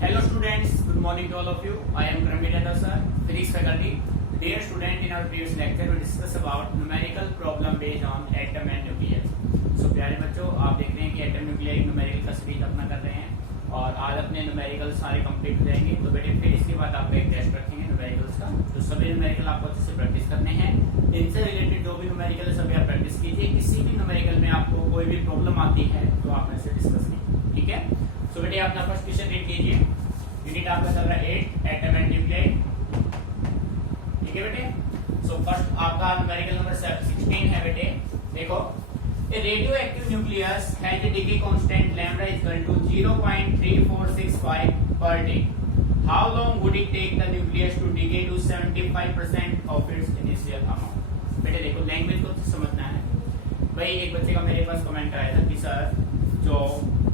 Hello students, good morning to all of you. I am Gramir Yadav sir, physics faculty. Dear student, in our previous lecture we discuss about numerical problem based on atom and nucleus. So प्यारे बच्चों, आप देख रहे हैं कि atom nuclear numerical का series अपना कर रहे हैं और आज अपने न्यूमेरिकल सारे कंप्लीट हो जाएंगे। तो बेटे फिर इसके बाद आपका एक टेस्ट रखेंगे न्यूमेरिकल्स का। तो सभी न्यूमेरिकल आपको अच्छे से प्रैक्टिस करने हैं। इनसे रिलेटेड जो भी न्यूमेरिकल है सभी आप प्रैक्टिस कीजिए। किसी भी न्यूमेरिकल में आपको कोई भी प्रॉब्लम आती है तो आप मेरे से डिस्कस कीजिए, ठीक है। तो बेटे अपना फर्स्ट क्वेश्चन रीड कीजिए। यूनिट आपका चल रहा है 8 एटम एंड न्यूक्लियर, ठीक है बेटे। सो फर्स्ट आपका न्यूमेरिकल नंबर 16 है बेटे। देखो, a radioactive nucleus has a decay constant lambda is equal to 0.3465 per day. How long would it take the nucleus to decay to 75% of its initial amount? बेटे देखो, language को समझना है भाई। एक बच्चे का मेरे पास कमेंट आया था कि सर जो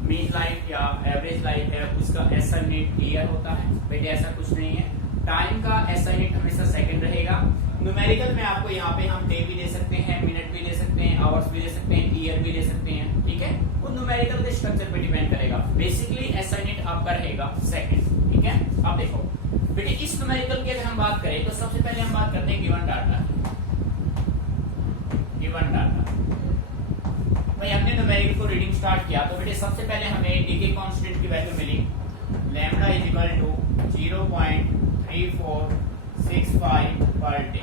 मीन लाइफ या एवरेज लाइफ है उसका एसआई यूनिट ईयर होता है। बेटे ऐसा कुछ नहीं है, टाइम का एसआई यूनिट हमेशा सेकंड रहेगा। न्यूमेरिकल में आपको यहाँ पे हम डे भी दे सकते हैं, मिनट भी दे सकते हैं, आवर्स भी दे सकते हैं, ईयर भी दे सकते हैं, ठीक है। वो न्यूमेरिकल के स्ट्रक्चर पे डिपेंड करेगा। बेसिकली एसआई यूनिट आपका रहेगा सेकंड, ठीक है। अब देखो बेटे, इस न्यूमेरिकल की अगर हम बात करें तो सबसे पहले हम बात करते हैं गिवन डाटा। गिवन डाटा भाई, हमने न्यूमेरिकल को रीडिंग स्टार्ट किया तो बेटे सबसे पहले हमें डीके कांस्टेंट की वैल्यू मिली lambda is equal to 0.3465 per day,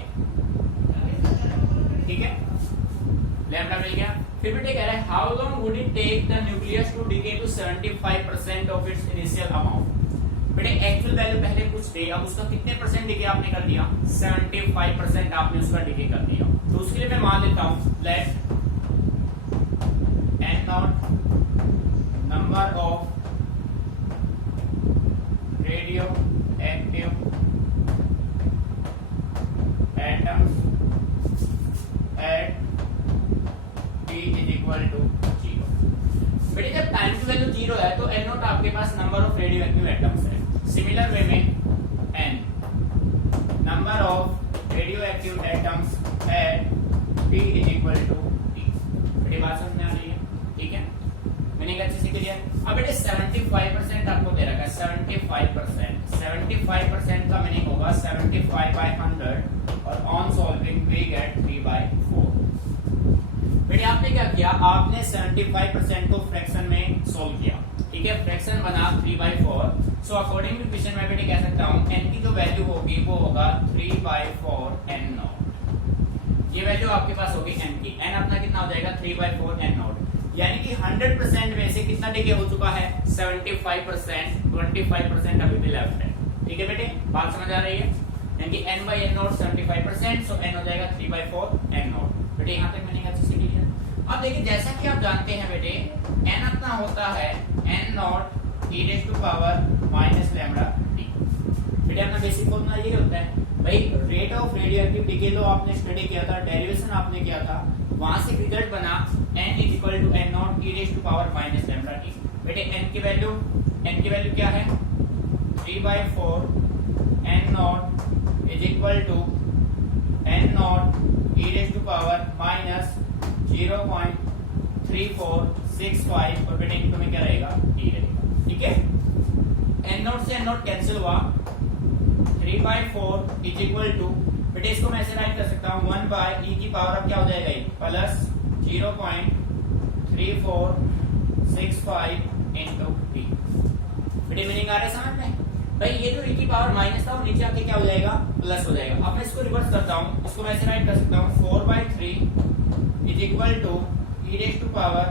ठीक है। लैम्डा मिल गया। फिर बेटे कह रहा है how long would it take the nucleus to decay to 75% of its initial amount. बेटे एक्चुअल वैल्यू पहले कुछ थे, अब उसका कितने परसेंट डिके आपने कर दिया, 75% आपने उसका डिके कर दिया। तो उसके लिए मैं मान लेता हूं late n naught number of radioactive atoms at t is equal to 0। बेटे जब टाइम की वैल्यू 0 है तो n naught आपके पास नंबर ऑफ रेडियोएक्टिव एटम्स है। सिमिलर वे में n number of radioactive atoms at t is equal to t। बेटे बात समझ में आ रही है, ठीक है। मीनिंग अच्छे से क्लियर। अब बेटे 75% आपको दे रखा है, 75% का मीनिंग होगा 75/100 और ऑन सॉल्विंग वी गेट 3/4। बेटे आपने क्या किया, आपने 75% को फ्रैक्शन में सोल्व किया, ठीक है। फ्रैक्शन बना 3/4। सो अकॉर्डिंग टू क्वेश्चन मैं बेटे कह सकता हूं n की जो वैल्यू होगी वो होगा 3/4 n नॉट। ये वैल्यू आपके पास होगी n की। n अपना कितना हो जाएगा 3/4 n नॉट, यानी कि 100% में से कितना डिके हो चुका है 75%, 25% अभी भी लेफ्ट है, ठीक है बेटे। बात समझ आ रही है, यानी कि n by n not 75%, so n हो जाएगा 3/4 n नॉट। बेटे यहाँ तक मैंने अच्छे से क्लियर। अब देखिए जैसा कि आप जानते हैं बेटे n अपना होता है n naught e raised to power minus lambda t। बेटे अपना बेसिक फॉर्मूला ये होता है भाई, रेट ऑफ रेडियोएक्टिव डिके लो आपने स्टडी किया था, डेरिवेशन आपने किया था, वहां से रिजल्ट बना n is equal to n naught e raised to power minus lambda t। बेटे n की वैल्यू क्या है 3/4 n naught is equal to n naught e raised to power minus 0.3465 और बेटे इनको में क्या रहेगा t रहेगा, ठीक है। n naught से n naught कैंसिल हुआ, 3/4 is equal to बेटे इसको मैं ऐसे राइट कर सकता हूँ 1 by e की पावर अब क्या हो जाएगा प्लस 0.3465 into t। बेटे मीनिंग आ रहा है समझ में भाई। ये जो e की पावर माइनस था वो नीचे आके क्या हो जाएगा प्लस हो जाएगा। अब मैं इसको रिवर्स करता हूँ, इसको मैं ऐसे राइट कर सकता हूँ 4/3 is equal to e raised to power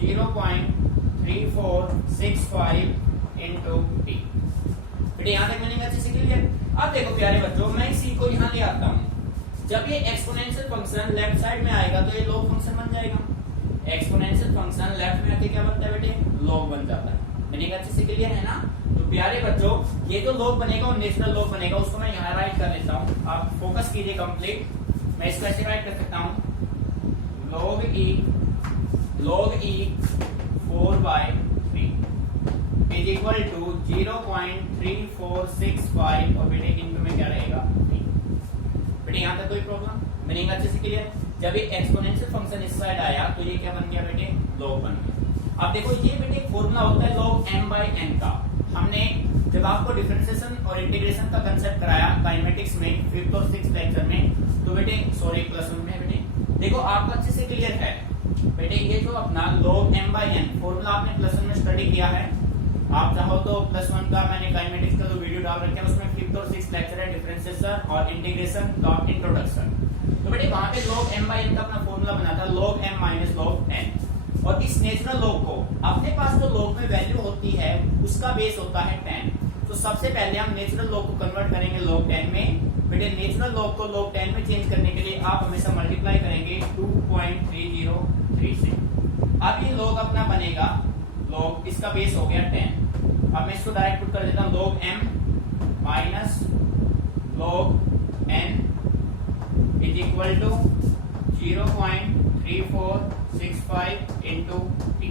0.3465 into t। बेटे यहाँ तक मीनिंग अच्छे से क्लियर। अब देखो प्यारे बच्चों, मैं इसी को यहाँ ले आता हूँ। जब ये एक्सपोनेंशियल फंक्शन लेफ्ट साइड में आएगा तो ये लॉग फंक्शन बन जाएगा। एक्सपोनेंशियल फंक्शन लेफ्ट में आके क्या बनता है बेटे, लॉग बन जाता है। मीनिंग अच्छे से क्लियर है ना। तो प्यारे बच्चों ये जो लॉग बनेगा वो नेचुरल लॉग बनेगा, उसको मैं यहाँ राइट कर लेता हूँ। आप फोकस कीजिए कंप्लीट। मैं इसको ऐसे राइट कर सकता हूँ log e 4/3 is equal to 0.3465 और बेटे इनटू में क्या रहेगा बेटे। यहाँ तक कोई प्रॉब्लम, मीनिंग अच्छे से क्लियर। जब ये एक्सपोनेंशियल फंक्शन इस साइड आया तो ये क्या बन गया बेटे, लॉग बन गया। अब देखो ये बेटे एक फॉर्मूला होता है log m by n का। हमने जब आपको डिफरेंशिएशन और इंटीग्रेशन का कंसेप्ट कराया काइनेमेटिक्स में 5th और 6th लेक्चर में, तो बेटे सॉरी प्लस 1 में बेटे देखो आपको अच्छे से क्लियर है बेटे, ये जो अपना log m/n फॉर्मूला आपने प्लस 1 में स्टडी किया है। आप चाहो तो प्लस 1 का मैंने काइनेमेटिक्स का जो वीडियो डाल रखा है उसमें 5th और 6th लेक्चर है डिफरेंशिएशन और इंटीग्रेशन का इंट्रोडक्शन। तो बेटे वहां पे log m/n का अपना फॉर्मूला बना था log m minus log n, और इस नेचुरल log को अपने पास जो log में वैल्यू होती है उसका बेस होता है 10। तो सबसे पहले हम नेचुरल log को कन्वर्ट करेंगे log 10 में। बेटे नेचुरल log को log 10 में चेंज करने के लिए आप हमेशा मल्टीप्लाई करेंगे 2.303 से। अब ये log अपना बनेगा log, इसका बेस हो गया 10। अब मैं इसको डायरेक्ट पुट कर देता हूं log m minus log n is equal to 0.3465 into t।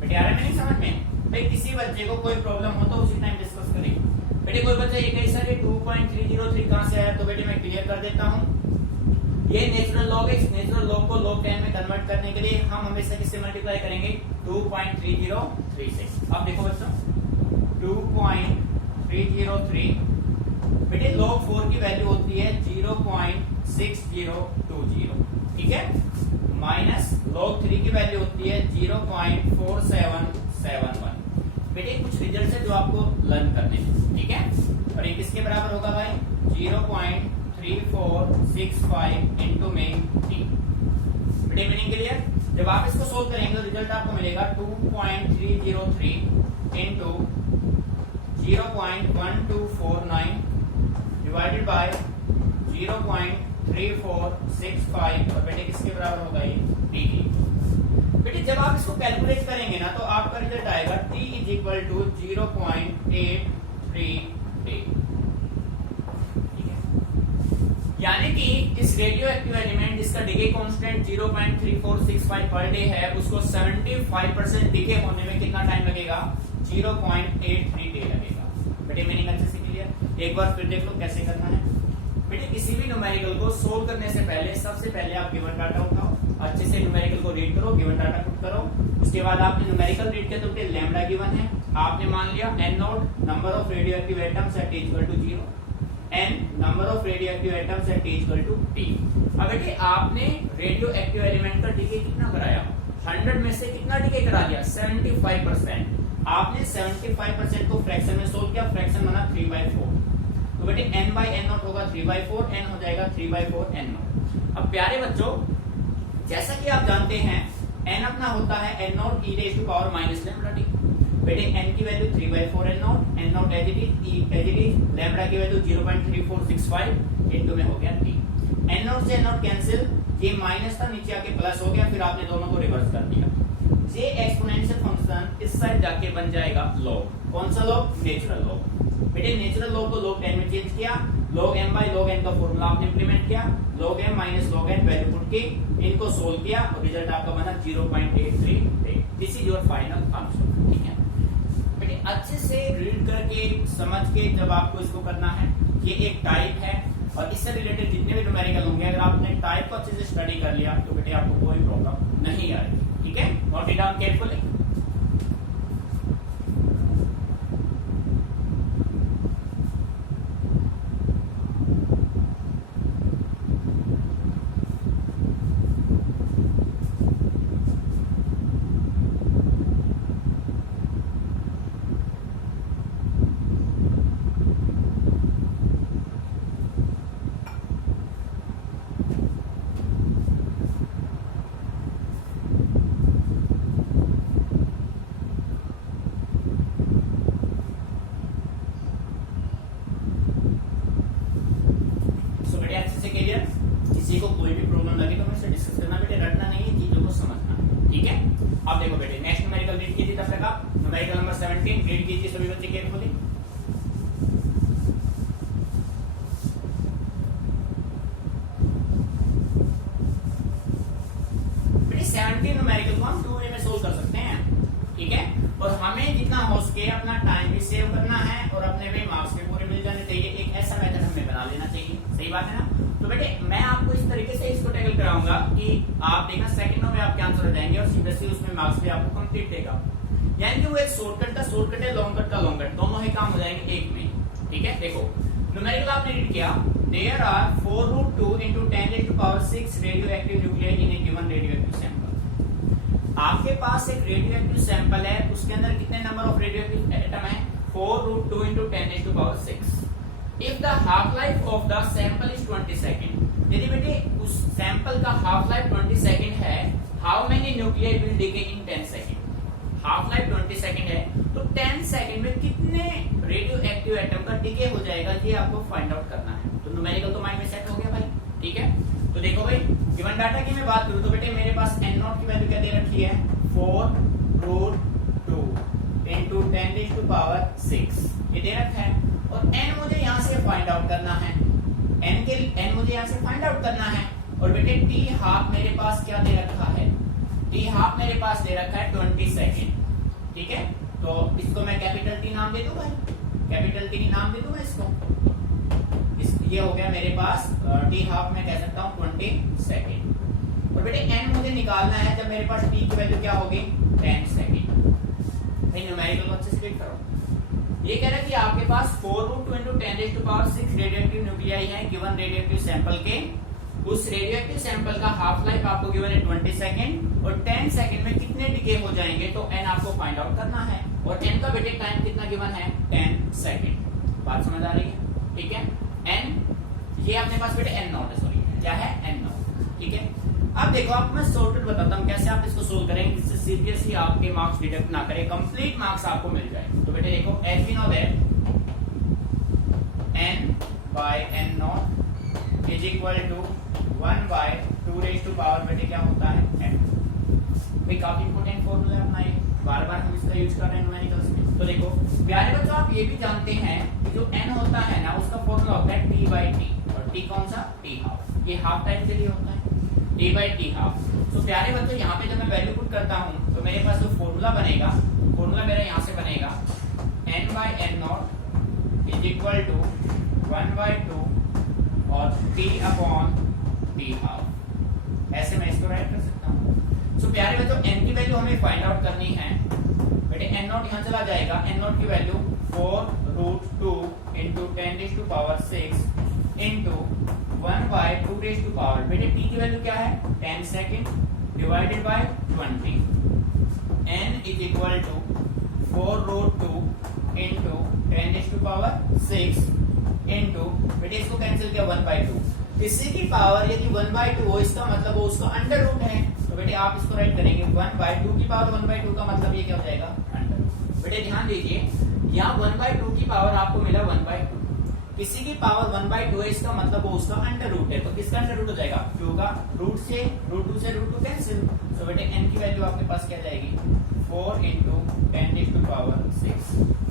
बेटे आ रहा है नहीं समझ में? भाई किसी बच्चे को कोई प्रॉब्लम हो तो उसी टाइम डिस्कस करेंगे। बेटे कोई बच्चा ये कही सर ये 2.303 कहां से आया, तो बेटे मैं क्लियर कर देता हूं। ये नेचुरल log है, इस नेचुरल log को log 10 में कन्वर्ट करने के लिए हम हमेशा किससे मल्टीप्लाई करेंगे 2.303 से। अब देखो बच्चों 2.303 बेटे log 4 की वैल्यू होती है 0.6020, ठीक है, माइनस log 3 की वैल्यू होती है 0.4771। बेटे कुछ रिजल्ट है जो आपको लर्न करने हैं, ठीक है, और ये किसके बराबर होगा भाई 0.3465 इंटू में t। बेटे मीनिंग क्लियर? जब आप इसको सोल्व करेंगे तो रिजल्ट आपको मिलेगा 2.303 इंटू 0.1249 डिवाइडेड बाय 0.3465, और बेटे किसके बराबर होगा ये t। बेटे जब आप इसको कैलकुलेट करेंगे ना तो आपका रिजल्ट आएगा t इज इक्वल टू 0.838, यानी कि इस रेडियो एक्टिव एलिमेंट जिसका डिके कांस्टेंट 0.3465 पर डे है उसको 75% डिके होने में कितना टाइम लगेगा 0.83 डे लगेगा। बेटे मीनिंग अच्छे से क्लियर? एक बार फिर देख लो कैसे करना है। बेटे किसी भी न्यूमेरिकल को सोल्व करने से पहले सबसे पहले आप गिवन डाटा उठाओ, अच्छे से न्यूमेरिकल को रीड करो, गिवन डाटा पुट करो। उसके बाद आपने न्यूमेरिकल रीड किया तो बेटे लैम्डा गिवन है, आपने मान लिया n naught number of radio active atoms at t equal to 0, n number of radio active atoms at t equal to t। अब बेटे आपने रेडियो एक्टिव एलिमेंट का डीके कितना कराया 100 में से कितना डीके करा दिया 75%। आपने 75% को फ्रैक्शन में सोल्व किया, फ्रैक्शन बना 3/4। तो बेटे n बाई n नॉट होगा 3/4, n हो जाएगा 3/4 n नॉट। अब प्यारे बच्चों जैसा कि आप जानते हैं n अपना होता है n naught e raise to power minus lambda t। बेटे n की value 3/4 n naught as it is, lambda की वैल्यू 0.3465 इनटू में हो गया t। n नॉट से n नॉट कैंसिल, ये माइनस था नीचे आके प्लस हो गया, फिर आपने दोनों को रिवर्स कर दिया। ये एक्सपोनेंशियल फंक्शन इस साइड जाके बन जाएगा log। कौन सा log? Natural log। बेटे नेचुरल log को log 10 में चेंज किया, log m by log n का फॉर्मूला आपने इंप्लीमेंट किया, log m minus log n value put की, इनको सोल्व किया और रिजल्ट आपका बना 0.83। This is your final answer, ठीक है। बेटे अच्छे से रीड करके समझ के जब आपको इसको करना है, ये एक टाइप है और इससे रिलेटेड जितने भी न्यूमेरिकल होंगे अगर आपने टाइप को अच्छे से स्टडी कर लिया तो बेटे आपको कोई प्रॉब्लम नहीं आएगी, ठीक है। Note it down carefully. किसी को कोई भी प्रॉब्लम लगे तो मुझसे डिस्कस करना, बेटे रटना नहीं है, चीजों को समझना, ठीक है। अब देखो बेटे नेक्स्ट न्यूमेरिकल रीड कीजिए तब तक आप न्यूमेरिकल नंबर 17 रीड कीजिए सभी बच्चे केयरफुली। बेटे 17 न्यूमेरिकल को हम 2 वे में सोल्व कर सकते हैं, ठीक है, और हमें जितना हो सके अपना टाइम भी सेव करना है और अपने भी मार्क्स भी पूरे मिल जाने चाहिए। एक ऐसा मेथड हमें बना लेना चाहिए, सही बात है ना। तो बेटे मैं आपको इस तरीके से इसको टैकल कराऊंगा कि आप देखना सेकंडों में आपके आंसर हो जाएंगे और सीधे उसमें मार्क्स भी आपको कंप्लीट देगा। यानी कि वो एक शॉर्टकट का शॉर्टकट है, लॉन्ग कट का लॉन्ग कट, दोनों ही काम हो जाएंगे एक में। ठीक है, देखो न्यूमेरिकल आपने रीड किया, there are 4√2 into 10⁶ radio active nuclei in a given radio active sample. आपके पास एक रेडियो एक्टिव सैंपल है, उसके अंदर कितने number of radio active atom है? 4√2 into 10⁶। If the half life of the sample is 20 second, यदि बेटे उस सैंपल का हाफ लाइफ 20 सेकेंड है, how many nuclei will decay in 10 second? Half life 20 second है, तो 10 सेकेंड में कितने रेडियो एक्टिव एटम का डिके हो जाएगा, ये आपको फाइंड आउट करना है। तो न्यूमेरिकल तो माइंड में सेट हो गया भाई। ठीक है, तो देखो भाई गिवन डाटा की मैं बात करूं तो बेटे मेरे पास n0 की वैल्यू क्या दे रखी है? 4√2 into 10⁶ ये दे रखा है, और n मुझे यहाँ से फाइंड आउट करना है, n मुझे यहाँ से फाइंड आउट करना है। और बेटे t हाफ मेरे पास क्या दे रखा है? t हाफ मेरे पास दे रखा है 20 सेकेंड। ठीक है, तो इसको मैं कैपिटल T नाम दे दूं भाई, कैपिटल T नाम दे दूं मैं इसको। ये हो गया मेरे पास t हाफ में कह सकता हूँ 20 सेकेंड। और बेटे n मुझे निकालना है जब मेरे पास t की वैल्यू क्या होगी? 10 सेकेंड। भाई न्यूमेरिकल को अच्छे से रीड करो। ये कह रहा है कि आपके पास 4√2 into 10⁶ रेडियोएक्टिव न्यूक्लियाई है गिवन रेडियोएक्टिव सैंपल के। उस रेडियोएक्टिव सैंपल का हाफ लाइफ आपको गिवन है 20 सेकेंड, और 10 सेकेंड में कितने डिके हो जाएंगे, तो n आपको फाइंड आउट करना है। और n का बेटे टाइम कितना गिवन है? 10 सेकेंड। बात समझ आ रही है? ठीक है, n ये अपने पास बेटे n0 है, सॉरी क्या है? n0। ठीक है, अब देखो आपको मैं शॉर्टकट बताता हूँ कैसे आप इसको सोल्व करेंगे, जिससे सीरियसली आपके मार्क्स डिडक्ट ना करें, कंप्लीट मार्क्स आपको मिल जाए। तो बेटे देखो as we know that n by n0 is equal to 1 by 2⁻⁴ बेटे क्या होता है? n। भाई काफी इंपोर्टेंट फॉर्मूला है अपना ये, बार बार हम इसका यूज कर रहे हैं न्यूमेरिकल्स में। तो देखो प्यारे बच्चों आप ये भी जानते हैं कि जो n होता है ना उसका फॉर्मूला होता है t/t, और t कौन सा? t half. ये हाफ टाइम के लिए होता है, t/t हाफ। तो प्यारे बच्चों यहाँ पे जब मैं वैल्यू पुट करता हूँ तो मेरे पास जो फॉर्मूला बनेगा, फॉर्मूला मेरा यहाँ से बनेगा n by n0 is equal to 1/2 और t/t हाफ। ऐसे मैं इसको राइट कर सकता हूँ। तो प्यारे बच्चों n की वैल्यू हमें फाइंड आउट करनी है। बेटे n0 यहाँ चला जाएगा, n0 की वैल्यू 4√2 into 10⁶ into 1/2⁻। बेटे t की वैल्यू क्या है? 10 second divided by 20। n is equal to 4√2 into 10⁶ into बेटे इसको कैंसिल किया 1/2। इसी की पावर यदि 1/2 हो, इसका मतलब वो उसका अंडर रूट है, तो बेटे आप इसको राइट करेंगे 1/2 की पावर 1/2 का मतलब ये क्या हो जाएगा? Under root. बेटे ध्यान दीजिए यहाँ 1/2 की पावर आपको मिला 1/2, किसी की पावर 1/2 है, इसका मतलब वो उसका अंडर रूट है, तो किसका अंडर रूट हो जाएगा? q का। रूट से √2 कैंसिल, तो बेटे n की वैल्यू आपके पास क्या जाएगी? 4 into 10⁶।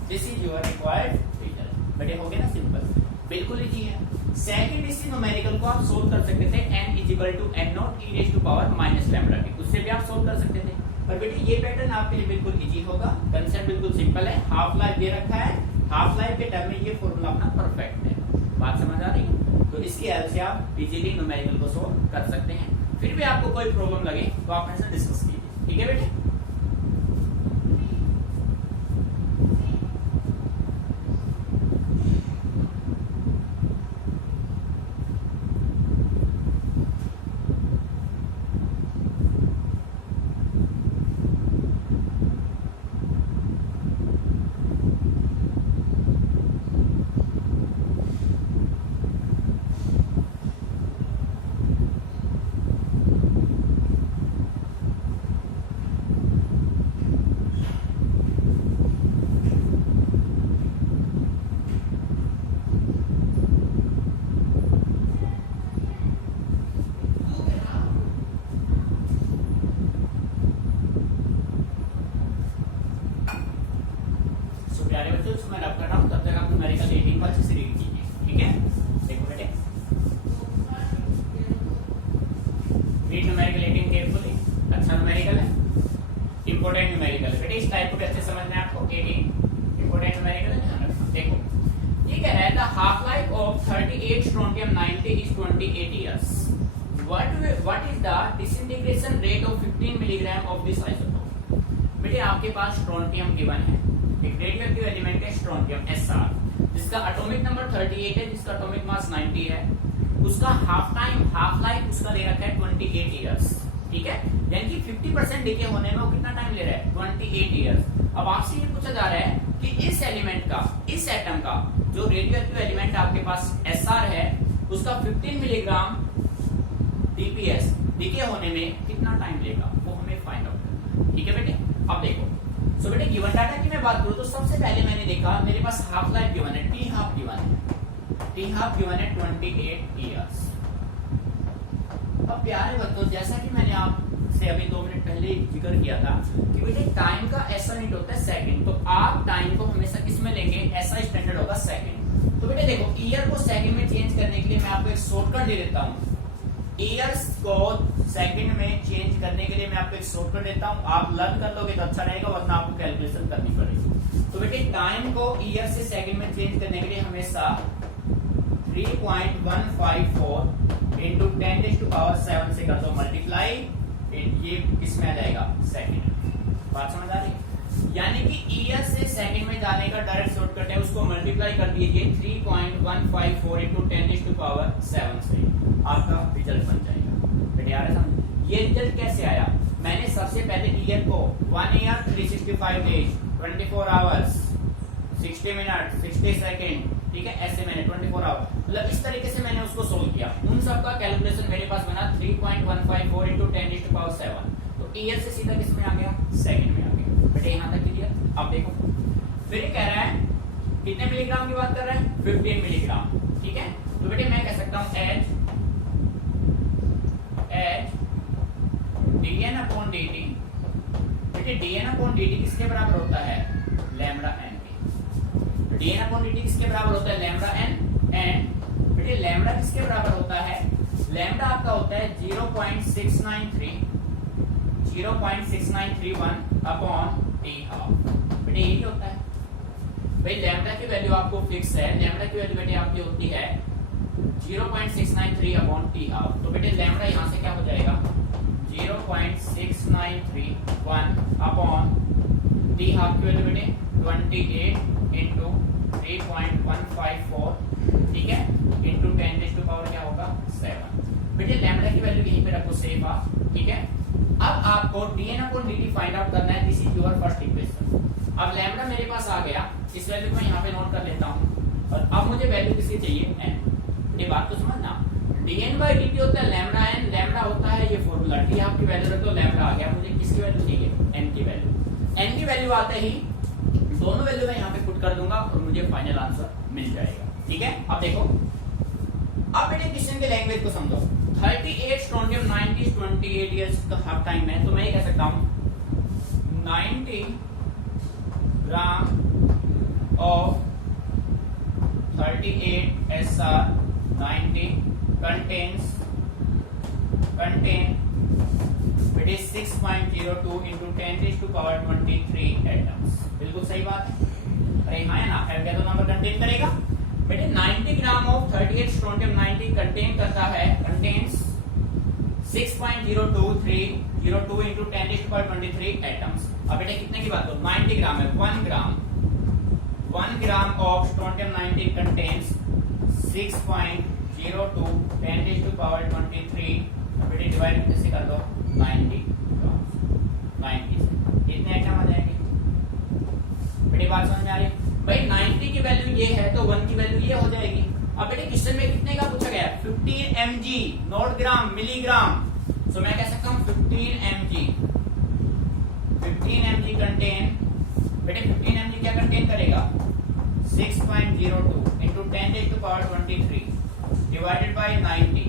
This is your required result. बेटे हो गया ना सिंपल, बिल्कुल इजी है। सेकंड इसी न्यूमेरिकल को आप सोल्व कर सकते थे n = n0 e λt, उससे भी आप सोल्व कर सकते थे, पर बेटे ये पैटर्न आपके लिए बिल्कुल इजी होगा। कंसेप्ट बिल्कुल सिंपल है, हाफ लाइफ दे रखा है, हाफ लाइफ के टर्म में ये फॉर्मूला अपना परफेक्ट है। बात समझ आ रही है? तो इसकी हेल्प से आप इजीली न्यूमेरिकल को सोल्व कर सकते हैं। फिर भी आपको कोई प्रॉब्लम लगे तो आप मेरे से डिस्कस कीजिए। ठीक है बेटे? प्यारे बच्चों इसको मैं रब कर रहा हूँ, तब तक आप न्यूमेरिकल 18 को अच्छे से रीड कीजिए। ठीक है, देखो बेटे रीड न्यूमेरिकल 18 केयरफुली। अच्छा न्यूमेरिकल है, इंपोर्टेंट न्यूमेरिकल है बेटे, इस टाइप को भी अच्छे समझना है आपको। 18 इंपोर्टेंट न्यूमेरिकल है, ध्यान रखना। देखो ये कह रहा है the half life of 38 strontium 90 is 28 years. What is the disintegration rate of 15 milligram of this isotope? बेटे आपके पास स्ट्रोंटियम गिवन है, एक रेडियोएक्टिव एलिमेंट है स्ट्रोंटियम Sr, जिसका एटॉमिक नंबर 38 है, जिसका एटॉमिक मास 90 है, उसका हाफ लाइफ उसका दे रखा है 28 इयर्स, ठीक है, यानी कि 50% डिके होने में वो कितना टाइम ले रहा है, 28 इयर्स। अब आपसे ये पूछा जा रहा है कि इस एलिमेंट का, इस एटम का जो रेडियोएक्टिव एलिमेंट आपके पास Sr है, उसका 15 मिलीग्राम DPS डिके होने में कितना टाइम लेगा, वो हमें फाइंड आउट करना है, ठीक है बेटे। अब देखो, सो बेटे गिवन डाटा की मैं बात करूं तो सबसे पहले मैंने देखा मेरे पास हाफ लाइफ गिवन है, टी हाफ गिवन है 28 इयर्स। अब प्यारे बच्चों, जैसा कि मैंने आपसे अभी 2 मिनट पहले जिक्र किया था कि बेटे टाइम का ऐसा यूनिट होता है सेकंड, तो आप टाइम को हमेशा किसमें लेंगे, ऐसा स्टैंडर्ड होगा सेकंड। तो बेटे देखो, ईयर को सेकंड में चेंज करने के लिए मैं आपको एक शॉर्टकट दे देता हूँ, ईयर्स को सेकंड में चेंज करने के लिए मैं आपको एक शॉर्टकट देता हूँ, आप लर्न कर लोगे तो अच्छा रहेगा, वरना आपको कैलकुलेशन करनी पड़ेगी। तो बेटे टाइम को ईयर से सेकंड में चेंज करने के लिए हमेशा 3.154 इंटू 10⁻⁷ से कर दो मल्टीप्लाई, ये किसमें आ जाएगा, सेकंड। बात समझ आ रही है, यानी कि ईयर से सेकंड में जाने का डायरेक्ट शॉर्टकट है, उसको मल्टीप्लाई कर दीजिए 3.154 इंटू 10⁻⁷ से, आपका रिजल्ट बन जाएगा। बेटे आ रहा है, ये रिजल्ट कैसे आया, मैंने सबसे पहले ईयर को 1 year 365 days 24 hours 60 minute 60 second, ठीक है, ऐसे मैंने 24 आवर, मतलब इस तरीके से मैंने उसको सोल्व किया। उन सब का कैलकुलेशन मेरे पास बना 3.154 इंटू 10⁻⁷, तो ईयर से सीधा किस में आ गया, सेकंड में आ गया। बेटे यहाँ तक क्लियर। अब देखो फिर ये कह रहा है कितने मिलीग्राम की बात कर रहा है, 15 मिलीग्राम, ठीक है। तो बेटे मैं कह सकता हूँ एच dN/dt, बेटे dN/dt किसके बराबर होता है, लैम्डा n के। dN/dt किसके बराबर होता है, लैम्डा n, एंड बेटे लैम्डा किसके बराबर होता है, लैम्डा आपका होता है 0.6931 अपॉन t हाफ। बेटे यही होता है भाई, लैम्डा की वैल्यू आपको फिक्स है, लैम्डा की वैल्यू बेटे आपकी होती है 0.693 अपॉन टी हाफ। तो बेटे लैम्डा यहाँ से क्या हो जाएगा, 0.6931 अपॉन टी हाफ की वैल्यू बेटे 28 इंटू 3.154, ठीक है, इंटू 10⁻⁷ क्या होगा, 7। बेटे लैम्डा की वैल्यू यहीं पे रखो सेफ आप, ठीक है। अब आपको dN/dt फाइंड आउट करना है, this is your first equation. अब लैम्डा मेरे पास आ गया, इस वैल्यू को यहाँ पे नोट कर लेता हूँ, और अब मुझे वैल्यू किसकी चाहिए, n। ये बात तो समझना, dN/dt होता है लैम्डा n, लैम्डा होता है ये फॉर्मूला, टी आपकी वैल्यू रख दो, लैम्डा आ गया, मुझे किसकी वैल्यू चाहिए, n की वैल्यू। n की वैल्यू आते ही दोनों वैल्यू मैं यहाँ पे पुट कर दूंगा और मुझे फाइनल आंसर मिल जाएगा, ठीक है। अब देखो, अब बेटे क्वेश्चन के लैंग्वेज को समझो, 38 स्ट्रोंडियम 90 28 इयर्स का हाफ टाइम है, तो मैं ये कह सकता हूँ 90 ग्राम ऑफ 38 SR 90 contain बेटे 6.02 इंटू 10⁻23 एटम्स। बिल्कुल सही बात है, अरे हाँ है ना, क्या तो नंबर कंटेन करेगा बेटे 90 ग्राम ऑफ 38 स्ट्रोंडियम 90 कंटेन करता है, कंटेन्स 6.02 इंटू 10⁻23 एटम्स। अब बेटे कितने की बात करो, 90 ग्राम है, 1 ग्राम ऑफ स्ट्रोंडियम 90 कंटेन्स 6.02 10⁻23, बेटे डिवाइड कैसे कर दो, 90 से कितने आइटम आ जाएंगे, बेटे बात समझ में आ रही भाई। 90 की वैल्यू ये है तो 1 की वैल्यू ये हो जाएगी। अब बेटे क्वेश्चन में कितने का पूछा गया, 15 mg, नॉट ग्राम, मिलीग्राम, सो मैं कह सकता हूँ 15 mg कंटेन, बेटे 15 mg क्या कंटेन करेगा, 6.02 इंटू 10⁻23 डिवाइडेड बाय 90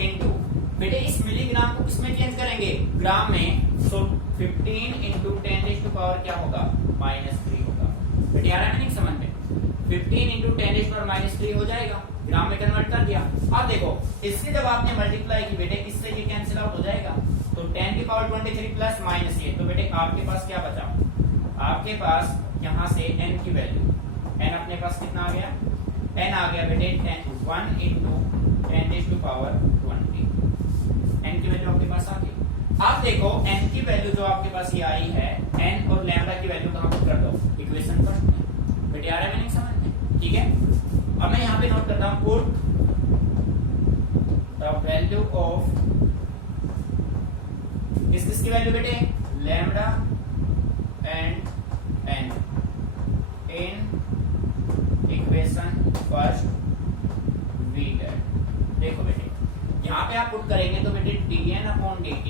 इंटू, बेटे इस मिलीग्राम को किसमें चेंज करेंगे, ग्राम में, सो 15 इंटू 10⁻⁻ क्या होगा, -3 होगा। बेटे आ रहा है नहीं समझ में, 15 इंटू 10⁻³ हो जाएगा, ग्राम में कन्वर्ट कर दिया। अब देखो इससे जब आपने मल्टीप्लाई की बेटे, इससे ये कैंसिल आउट हो जाएगा, तो 10⁻23 प्लस माइनस ये, तो बेटे आपके पास क्या बचा, आपके पास यहाँ से n की वैल्यू, n अपने पास कितना आ गया, n आ गया बेटे 1 इंटू 10⁻20, n की वैल्यू आपके पास आ गई। आप देखो n की वैल्यू जो आपके पास ये आई है, n और लैम्डा की वैल्यू कहां पुट कर दो, इक्वेशन फर्स्ट में। बेटे आ रहा है मैंने समझ में, ठीक है। अब मैं यहां पे नोट करता हूं, पुट द वैल्यू ऑफ किसकी वैल्यू बेटे, lambda and n in equation first we get. देखो बेटे यहां पे आप पुट करेंगे तो बेटे dn अपॉन dt,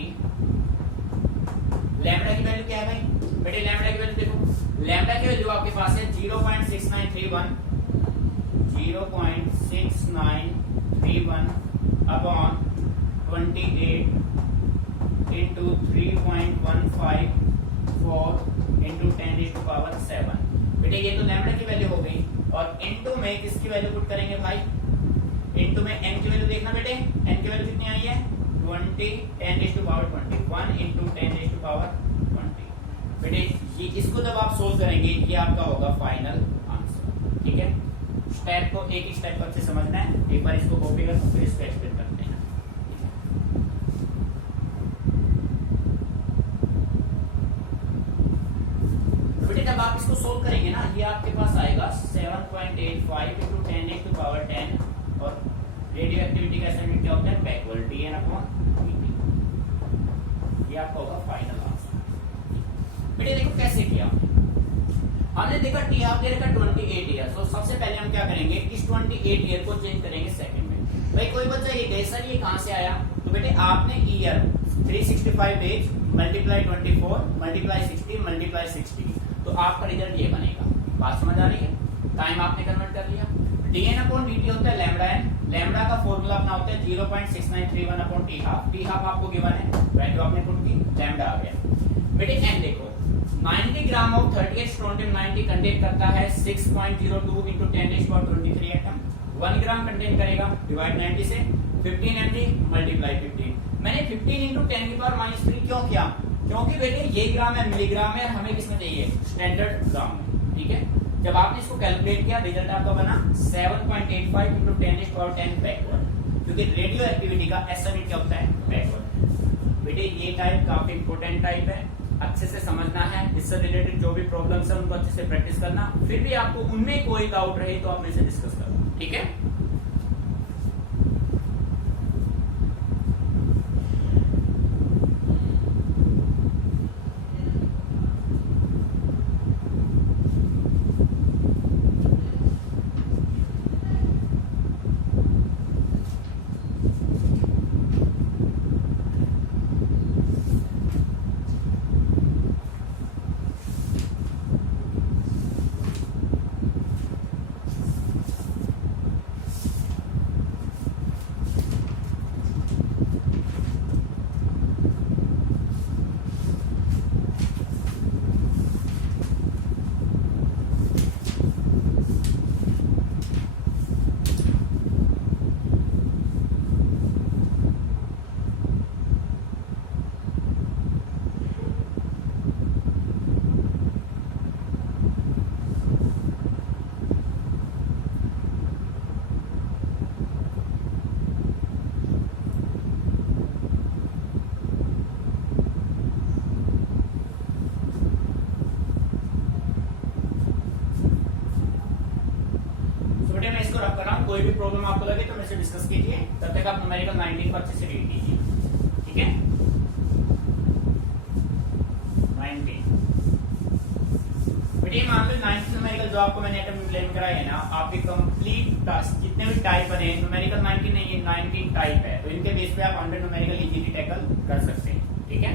लैम्डा की वैल्यू क्या है भाई बेटे, लैम्डा की वैल्यू देखो, लैम्डा की वैल्यू आपके पास है 0.6931 अपॉन 28 इंटू 3.154 इंटू 10⁻⁷। बेटे ये तो लैम्डा की वैल्यू हो गई, और इनटू में किसकी वैल्यू पुट करेंगे भाई, इनटू में n की वैल्यू देखना बेटे, n की वैल्यू कितनी आई है 20 10⁻20 1 इंटू 10⁻20। बेटे ये इसको जब आप सोल्व करेंगे ये आपका होगा फाइनल आंसर, ठीक है। स्टेप को एक ही स्टेप पर से समझना है, एक बार इसको कॉपी करके फिर इसको एक्सप्लेन करते हैं। बेटे जब आप इसको सोल्व करेंगे ना, ये आपके पास आएगा 7.85 इंटू 10⁻10 और रेडियो एक्टिविटी का असाइनमेंट क्या होता है, बैकवर्ड dn अपॉन dt। ये आपका होगा फाइनल आंसर। बेटे देखो कैसे किया हमने, देखा टी हाफ दे रखा 28 ईयर, तो सबसे पहले हम क्या करेंगे, इस 28 ईयर को चेंज करेंगे सेकंड में। भाई कोई बच्चा ये गए सर ये कहां से आया, तो बेटे आपने year 365 days multiply 24 multiply 60 multiply 60, तो आपका रिजल्ट ये बनेगा। बात समझ आ रही है, टाइम आपने कन्वर्ट कर लिया। dn अपॉन dt होता है लैम्डा n, लैम्डा का फॉर्मूला अपना होता है 0.6931 upon t half, t half आपको गिवन है, वैल्यू आपने पुट की, लैम्डा आ गया। बेटे n देखो 90 ग्राम ऑफ 38 स्ट्रोंटियम 90 कंटेन करता है 6.02 इंटू 10⁻23 एटम, 1 ग्राम कंटेन करेगा, डिवाइड 90 से 15 mg मल्टीप्लाई 15। मैंने 15 इंटू 10⁻³ क्यों किया, क्योंकि बेटे ये ग्राम है मिलीग्राम में, हमें किसमें चाहिए स्टैंडर्ड ग्राम में, ठीक है। जब आपने इसको कैलकुलेट किया रिजल्ट आपका बना 7.85 इंटू 10⁻10 बैकवर्ड, क्योंकि रेडियो एक्टिविटी का ऐसा नहीं क्या होता है बैकवर्ड। बेटे ये टाइप काफी इंपोर्टेंट टाइप है, अच्छे से समझना है, इससे रिलेटेड जो भी प्रॉब्लम्स है उनको अच्छे से प्रैक्टिस करना, फिर भी आपको उनमें कोई डाउट रहे तो आप मेरे से डिस्कस करना, ठीक है। कोई भी प्रॉब्लम आपको लगे तो मेरे से डिस्कस कीजिए, तब तक आप न्यूमेरिकल 19 को अच्छे से रीड कीजिए, ठीक है। 19 बेटे मान लो 9th न्यूमेरिकल जो आपको मैंने एटम एक्सप्लेन कराया है ना, आपके कंप्लीट टास्क जितने भी टाइप बने न्यूमेरिकल 19 नहीं, ये 19 टाइप है, तो इनके बेस पे आप 100 न्यूमेरिकल इजीली टैकल कर सकते हैं, ठीक है।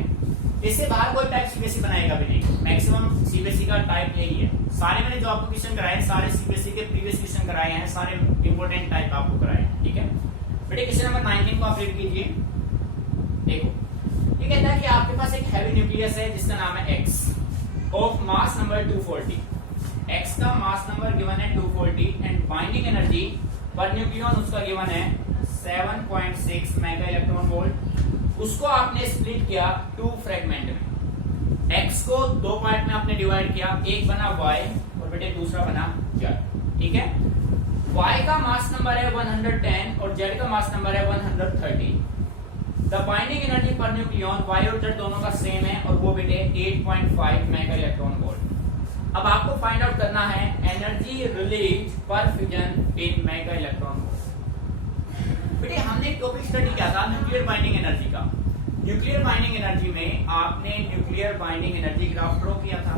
इससे बाहर कोई टाइप सीबीएसई बनाएगा भी नहीं, मैक्सिमम सीबीएसई का टाइप यही है। सारे मैंने जो आपको क्वेश्चन कराए हैं सारे सीबीएसई के प्रीवियस क्वेश्चन कराए हैं, सारे इंपोर्टेंट टाइप आपको कराए हैं, ठीक है। बेटे क्वेश्चन नंबर 19 को आप रीड कीजिए। देखो ये कहता है कि आपके पास एक हैवी न्यूक्लियस है जिसका नाम है x of mass number 240। X का मास नंबर गिवन है 240 and binding energy per nucleon उसका गिवन है 7.6 मेगा इलेक्ट्रॉन वोल्ट। उसको आपने स्प्लिट किया 2 फ्रेगमेंट में। x को 2 पार्ट में आपने डिवाइड किया, एक बना y और बेटे दूसरा बना z, ठीक है। y का मास नंबर है 110 और z का मास नंबर है 130। The binding energy per nucleon y और z दोनों का सेम है और वो बेटे 8.5 मेगा इलेक्ट्रॉन वोल्ट। अब आपको फाइंड आउट करना है एनर्जी रिलीज पर फ्यूजन इन मेगा इलेक्ट्रॉन वोल्ट। बेटे हमने एक टॉपिक स्टडी किया था न्यूक्लियर बाइंडिंग एनर्जी का। न्यूक्लियर बाइंडिंग एनर्जी में आपने nuclear binding energy graph draw किया था।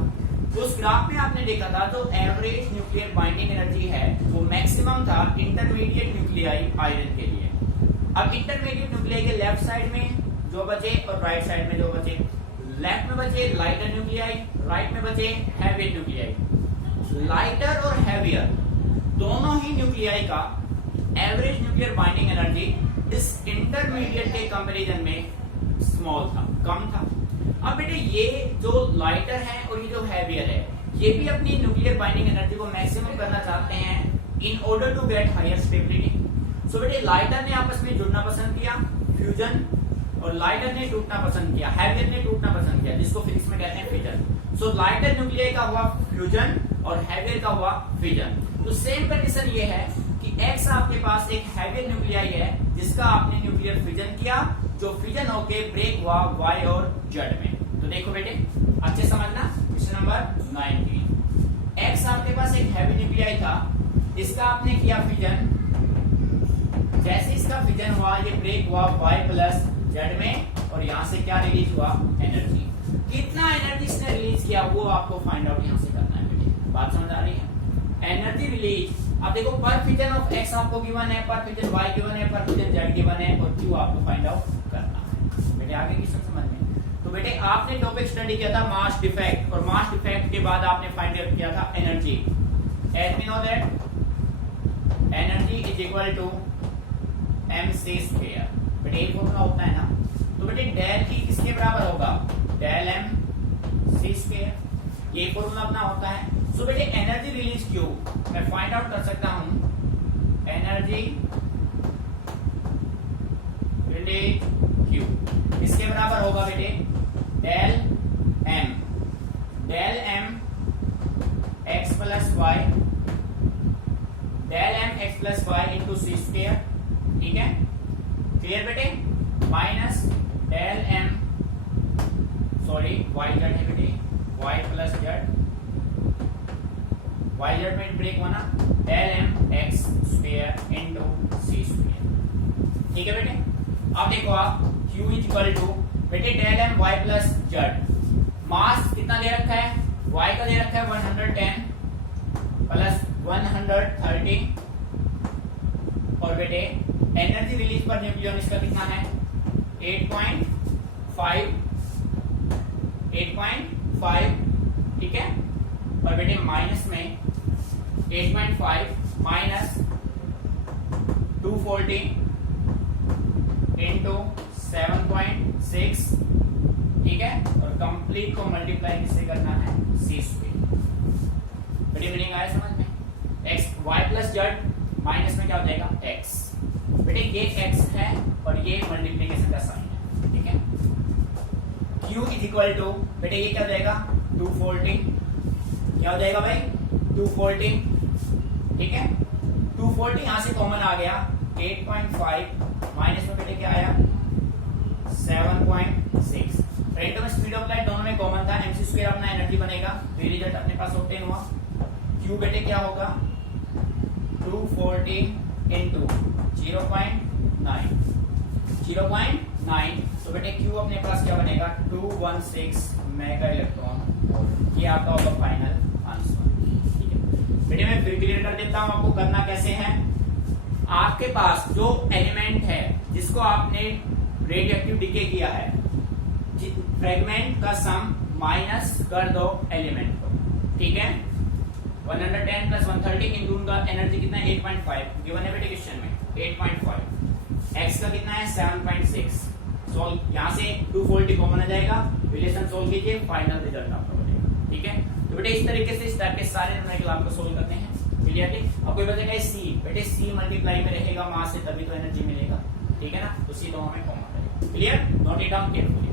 उस ग्राफ में आपने देखा था जो एवरेज न्यूक्लियर बाइंडिंग एनर्जी है वो मैक्सिमम था इंटरमीडिएट न्यूक्लियाई आयरन के लिए। अब इंटरमीडिएट न्यूक्लियाई के लेफ्ट साइड में जो बचे और राइट साइड में जो बचे, लेफ्ट में बचे लाइटर न्यूक्लियाई, राइट में बचे हैवियर न्यूक्लियाई। लाइटर और हैवियर दोनों ही न्यूक्लियाई का एवरेज न्यूक्लियर बाइंडिंग एनर्जी इस इंटरमीडिएट के कंपैरिजन में स्मॉल था, कम था। अब बेटे ये जो लाइटर है और ये जो हैवियर है ये भी अपनी न्यूक्लियर बाइंडिंग एनर्जी को मैक्सिमम करना चाहते हैं in order to get higher stability. So बेटे लाइटर ने आपस में जुड़ना पसंद किया फ्यूजन, और लाइटर ने टूटना पसंद किया, हैवियर ने टूटना पसंद किया, जिसको फिजिक्स में कहते हैं फिजन। सो लाइटर न्यूक्लियाई का हुआ फ्यूजन और हैवियर का हुआ फिजन। तो सेम कंडीशन ये है कि X आपके पास एक हैवियर न्यूक्लियाई है जिसका आपने न्यूक्लियर फिजन किया, जो फिजन होके ब्रेक हुआ Y और Z में। तो देखो बेटे अच्छे समझना, क्वेश्चन नंबर 19। X आपके पास एक हैवी न्यूक्लियाई था, इसका आपने किया फिजन, जैसे इसका फिजन हुआ ये ब्रेक हुआ Y प्लस Z में, और यहाँ से क्या रिलीज हुआ एनर्जी। कितना एनर्जी इसने रिलीज किया वो आपको फाइंड आउट यहाँ से करना है बेटे। बात समझ आ रही है? एनर्जी रिलीज अब देखो पर फिजन ऑफ X आपको गिवन है, पर फिजन Y गिवन है, पर फिजन Z गिवन है, और Q आपको फाइंड आउट करना है बेटे। आगे की सब समझ में। तो बेटे आपने टॉपिक स्टडी किया था मास डिफेक्ट, और मास डिफेक्ट के बाद आपने फाइंड आउट किया था energy. As we know that energy is equal to mc square. बेटे ये फॉर्मूला होता है ना, तो बेटे डेल E किसके बराबर होगा? डेल mc स्क्वायर, ये फॉर्मूला अपना होता है। सो बेटे एनर्जी रिलीज क्यों मैं फाइंड आउट कर सकता हूं, एनर्जी रिलीज क्यू इसके बराबर होगा बेटे del m x plus y, del m x plus y into c square. ठीक है, क्लियर बेटे? Minus del m sorry y z है बेटे, y plus z, y z में ब्रेक होना, del m x square into c square. ठीक है बेटे? अब देखो आप q इज इक्वल टू बेटे del m y plus z. Mass कितना दे रखा है? y का दे रखा है 110 प्लस 130, और बेटे एनर्जी रिलीज पर न्यूक्लियन इसका कितना है? 8.5। ठीक है, और बेटे माइनस में 8.5 माइनस 240 इंटू 7.6। ठीक है, और कंप्लीट को मल्टीप्लाई किससे करना है? सी स्क्वायर। बड़ी मीनिंग आया समझ में? x y plus Z minus में क्या हो जाएगा? x। बेटे ये x है और ये मल्टीप्लीकेशन का साइन है। ठीक है, q इज इक्वल टू बेटे ये क्या हो जाएगा? 240। क्या हो जाएगा भाई? 240। ठीक है, 240 यहां से कॉमन आ गया, 8.5 माइनस में बेटे क्या आया? 7.6। रेंडम स्पीड ऑफ लाइट दोनों में कॉमन था, mc स्क्वायर अपना एनर्जी बनेगा, तो रिजल्ट अपने पास ऑब्टेन हुआ। q बेटे क्या होगा? 240 इंटू 0.9, तो बेटे q अपने पास क्या बनेगा? 216 मेगा इलेक्ट्रॉन। ये आपका होगा फाइनल आंसर। ठीक है बेटे, मैं फिर क्लियर कर देता हूं आपको करना कैसे है। आपके पास जो एलिमेंट है जिसको आपने रेडियोएक्टिव डिके किया है, फ्रेगमेंट का सम माइनस कर दो एलिमेंट को। ठीक है, 110 प्लस 130 इन दोनों का एनर्जी कितना है? 8.5 गिवन है बेटे क्वेश्चन में, 8.5। x का कितना है? 7.6। सॉल्व, यहाँ से 240 कॉमन आ जाएगा, रिलेशन सोल्व कीजिए, फाइनल रिजल्ट आपका बनेगा। ठीक है, तो बेटे इस तरीके से इस टाइप के सारे न्यूमेरिकल आपको सोल्व करने हैं। क्लियर? अब कोई बचेगा c, बेटे c मल्टीप्लाई में रहेगा मास से, तभी तो एनर्जी मिलेगा। ठीक है ना, तो c दोनों में कॉमन रहेगा। Clear? Note it down carefully.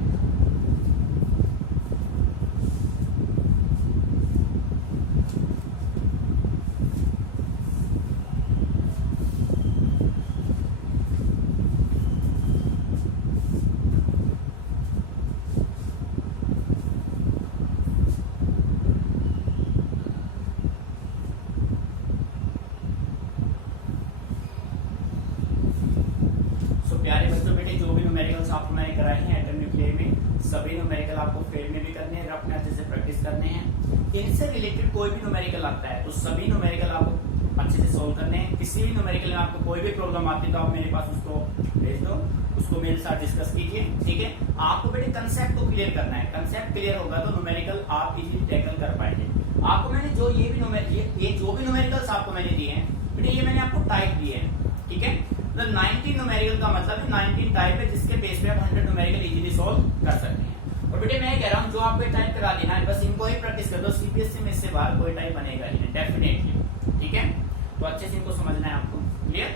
सभी न्यूमेरिकल आपको फील्ड में भी करने हैं, रफ में अच्छे से प्रैक्टिस करने हैं। इनसे रिलेटेड कोई भी न्यूमेरिकल आता है तो सभी न्यूमेरिकल आपको अच्छे से सोल्व करने हैं। किसी भी न्यूमेरिकल में आपको कोई भी प्रॉब्लम आती है तो आप मेरे पास उसको भेज दो, उसको मेरे साथ डिस्कस कीजिए, ठीक है। आपको बेटे कंसेप्ट को क्लियर करना है, कंसेप्ट क्लियर होगा तो न्यूमेरिकल आप इजीली टैकल कर पाएंगे। आपको मैंने जो ये जो भी न्यूमेरिकल्स आपको मैंने दिए हैं बेटे, ये मैंने आपको टाइप दिए हैं, ठीक है। मतलब 19 न्यूमेरिकल का मतलब 19 टाइप है जिसके बेस पे आप 100 न्यूमेरिकल इजीली सॉल्व कर सकते हैं। और बेटे मैं कह रहा हूँ जो आपको टाइप करा देना है बस इनको ही प्रैक्टिस कर दो, सीपीएससी में इससे बाहर कोई टाइप बनेगा ही नहीं डेफिनेटली, ठीक है। तो अच्छे से इनको समझना है आपको, क्लियर।